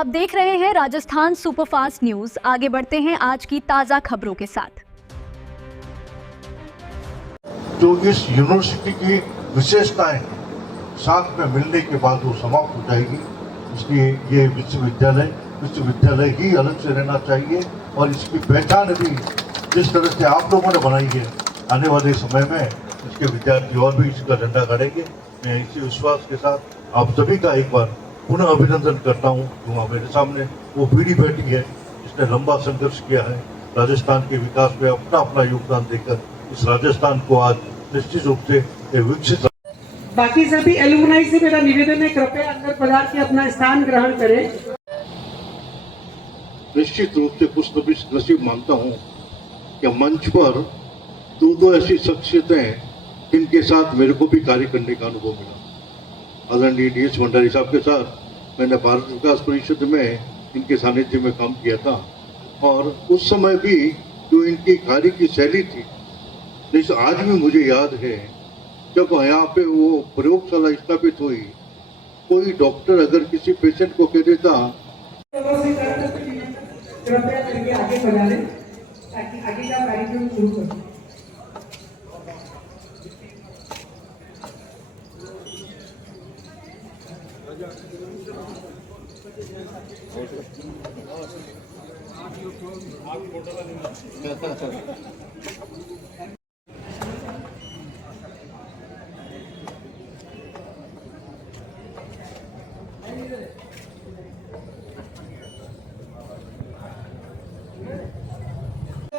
आप देख रहे हैं राजस्थान सुपरफास्ट न्यूज। आगे बढ़ते हैं आज की ताजा खबरों के साथ। जो इस यूनिवर्सिटी की विशेषताएं साथ में मिलने के बाद वो समाप्त हो जाएगी, इसलिए ये विश्वविद्यालय ही अलग से रहना चाहिए और इसकी पहचान भी जिस तरह से आप लोगों ने बनाई है, आने वाले समय में इसके विद्यार्थी और भी इसका झंडा गाड़ेंगे। मैं इसी विश्वास के साथ आप सभी का एक बार पुनः अभिनंदन करता हूँ। जो मेरे सामने वो पीढ़ी बैठी है जिसने लंबा संघर्ष किया है, राजस्थान के विकास में अपना अपना योगदान देकर इस राजस्थान को आज निश्चित रूप से विकसित। बाकी सभी एलुमनाई से मेरा निवेदन है, कृपया अंदर पधार के अपना स्थान ग्रहण करें। निश्चित रूप से कुछ तो भी नसीब मानता हूँ कि मंच पर दो ऐसी शख्सियतें जिनके साथ मेरे को भी कार्य करने का अनुभव मिला। आदरणीय डी.एच. भंडारी साहब के साथ मैंने भारत विकास परिषद में इनके सानिध्य में काम किया था और उस समय भी जो इनकी कार्य की शैली थी, जैसे आज भी मुझे याद है जब यहाँ पे वो प्रयोगशाला स्थापित हुई, कोई डॉक्टर अगर किसी पेशेंट को कह देता कृपया करके आगे बढ़ाएं ताकि आगे का कार्यक्रम शुरू करें।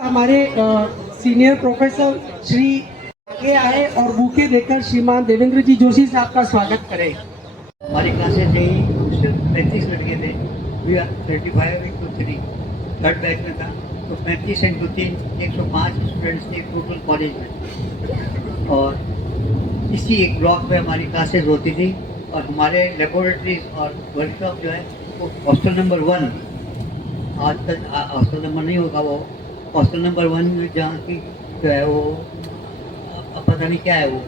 हमारे सीनियर प्रोफेसर श्री आगे आए और बुके देकर श्रीमान देवेंद्र जी जोशी साहब का स्वागत करें। हमारी क्लासेस थे सिर्फ 35 लड़के थे। We are 35 into 3 third batch में था, तो 35 इंटू 3 105 स्टूडेंट्स थे टोटल कॉलेज में। और इसी एक ब्लॉक में हमारी क्लासेस होती थी और हमारे लेबोरेटरीज और वर्कशॉप जो है वो हॉस्टल नंबर 1, आज तक हॉस्टल नंबर नहीं होगा, वो हॉस्टल नंबर 1 में जहाँ की जो है वो अब पता नहीं क्या है वो।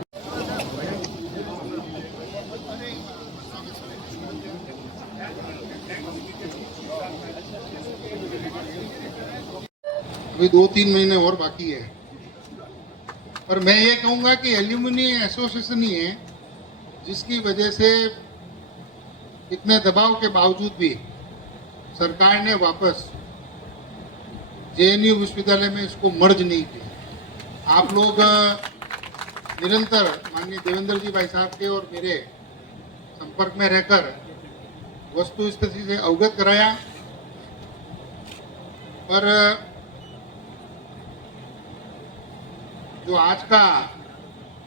अभी 2-3 महीने और बाकी है, पर मैं ये कहूँगा कि एल्यूमिनी एसोसिएशन ही है जिसकी वजह से इतने दबाव के बावजूद भी सरकार ने वापस जेएनयू विश्वविद्यालय में इसको मर्ज नहीं किया। आप लोग निरंतर माननीय देवेंद्र जी भाई साहब के और मेरे संपर्क में रहकर वस्तु स्थिति से अवगत कराया, पर जो आज का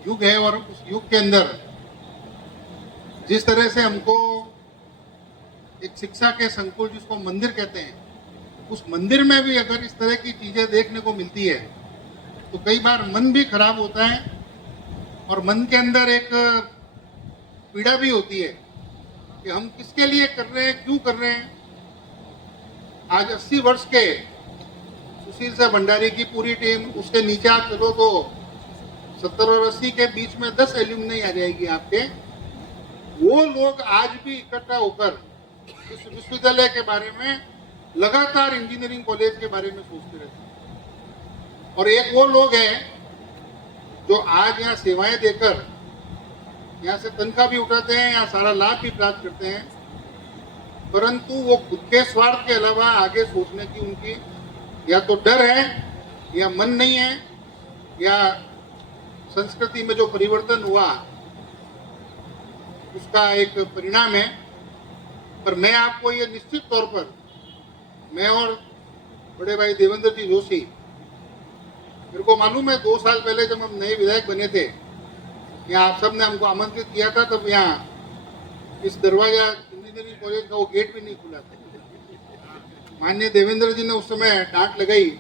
युग है और उस युग के अंदर जिस तरह से हमको एक शिक्षा के संकुल जिसको मंदिर कहते हैं, उस मंदिर में भी अगर इस तरह की चीजें देखने को मिलती है तो कई बार मन भी खराब होता है और मन के अंदर एक पीड़ा भी होती है कि हम किसके लिए कर रहे हैं, क्यों कर रहे हैं। आज 80 वर्ष के सुशील से भंडारी की पूरी टीम, उसके नीचे आप चलो तो 70 और 80 के बीच में 10 एल्यूमनी आ जाएगी आपके। वो लोग आज भी इकट्ठा होकर इस विश्वविद्यालय के बारे में लगातार इंजीनियरिंग कॉलेज के बारे में सोचते रहते हैं। और एक वो लोग हैं जो आज यहाँ सेवाएं देकर यहाँ से तनख्वाह भी उठाते हैं, यहाँ सारा लाभ भी प्राप्त करते हैं, परंतु वो खुद के स्वार्थ के अलावा आगे सोचने की उनकी या तो डर है या मन नहीं है या संस्कृति में जो परिवर्तन हुआ उसका एक परिणाम है। पर मैं आपको ये निश्चित तौर पर, मैं और बड़े भाई देवेंद्र जी जोशी, मेरे को मालूम है 2 साल पहले जब हम नए विधायक बने थे, यहाँ आप सब ने हमको आमंत्रित किया था, तब यहाँ इस दरवाजा इंजीनियरिंग कॉलेज का वो गेट भी नहीं खुला था। माननीय देवेंद्र जी ने उस समय डांट लगाई,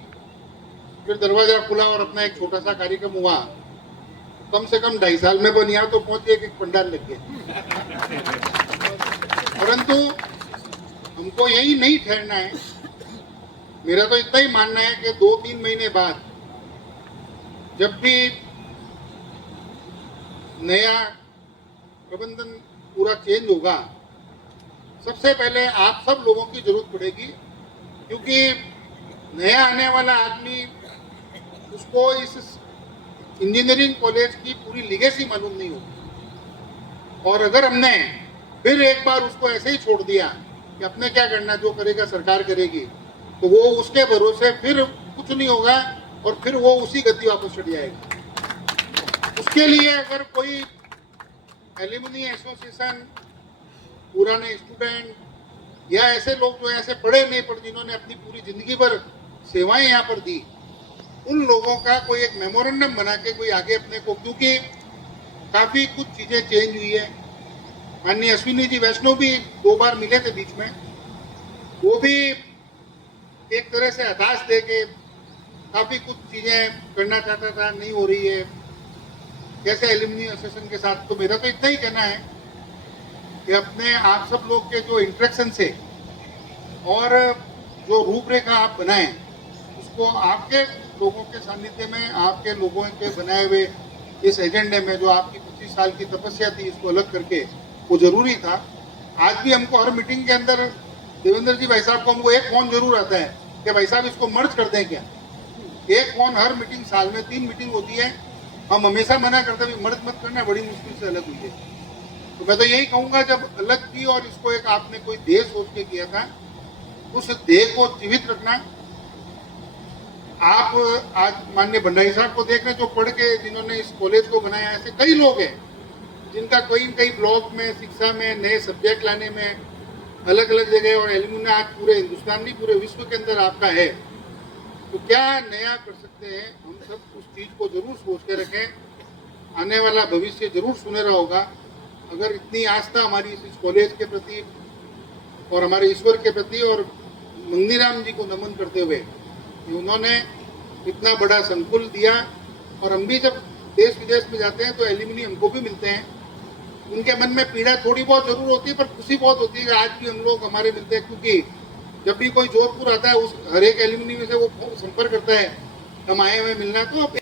फिर दरवाजा खुला और अपना एक छोटा सा कार्यक्रम हुआ। कम से कम 2.5 साल में बन यहाँ तो पहुंच एक पंडाल लग गया। परंतु हमको यही नहीं ठहरना है। मेरा तो इतना ही मानना है कि 2-3 महीने बाद जब भी नया प्रबंधन पूरा चेंज होगा सबसे पहले आप सब लोगों की जरूरत पड़ेगी, क्योंकि नया आने वाला आदमी उसको इस इंजीनियरिंग कॉलेज की पूरी लीगेसी मालूम नहीं होगी। और अगर हमने फिर एक बार उसको ऐसे ही छोड़ दिया कि अपने क्या करना, जो करेगा सरकार करेगी, तो वो उसके भरोसे फिर कुछ नहीं होगा और फिर वो उसी गति वापस चढ़ जाएगा। उसके लिए अगर कोई एल्यूमिनी एसोसिएशन, पुराने स्टूडेंट या ऐसे लोग जो ऐसे पढ़े नहीं पर जिन्होंने अपनी पूरी जिंदगी भर सेवाएं यहाँ पर दी, उन लोगों का कोई एक मेमोरेंडम बना के कोई आगे अपने को, क्योंकि काफ़ी कुछ चीज़ें चेंज हुई है। माननीय अश्विनी जी वैष्णव भी 2 बार मिले थे बीच में, वो भी एक तरह से हताश थे कि काफ़ी कुछ चीज़ें करना चाहता था, नहीं हो रही है, कैसे एल्यूमिनी एसोसिएशन के साथ। तो मेरा तो इतना ही कहना है कि अपने आप सब लोग के जो इंटरेक्शन से और जो रूपरेखा आप बनाएं, उसको आपके लोगों के सानिध्य में, आपके लोगों के बनाए हुए इस एजेंडे में जो आपकी 25 साल की तपस्या थी, इसको अलग करके वो जरूरी था। आज भी हमको हर मीटिंग के अंदर देवेंद्र जी भाई साहब को हमको एक फोन जरूर आता है कि भाई साहब इसको मर्ज कर दें क्या। एक फोन हर मीटिंग, साल में 3 मीटिंग होती है, हम हमेशा मना करते हैं मर्ज मत करना, बड़ी मुश्किल से अलग हुई है। तो मैं तो यही कहूँगा, जब अलग की और इसको एक आपने कोई ध्येय सोच के किया था, उस ध्येय को जीवित रखना। आप आज माननीय भंडारी साहब को देख रहे हैं, जो पढ़ के जिन्होंने इस कॉलेज को बनाया, ऐसे कई लोग हैं जिनका कई ब्लॉक में, शिक्षा में, नए सब्जेक्ट लाने में अलग अलग जगह, और एल्यूमिनी आज पूरे हिंदुस्तान नहीं पूरे विश्व के अंदर आपका है। तो क्या नया कर सकते हैं, हम सब उस चीज़ को जरूर सोच के रखें। आने वाला भविष्य जरूर सुनहरा होगा अगर इतनी आस्था हमारी इस कॉलेज के प्रति और हमारे ईश्वर के प्रति, और मंगनीराम जी को नमन करते हुए उन्होंने इतना बड़ा संकुल दिया। और हम भी जब देश विदेश में जाते हैं तो एल्यूमिनी हमको भी मिलते हैं, उनके मन में पीड़ा थोड़ी बहुत जरूर होती है, पर खुशी बहुत होती है कि आज भी हम लोग हमारे मिलते हैं। क्योंकि जब भी कोई जोधपुर आता है, उस हर एक एल्यूमिनी में से वो संपर्क करता है हम आए हुए मिलना। तो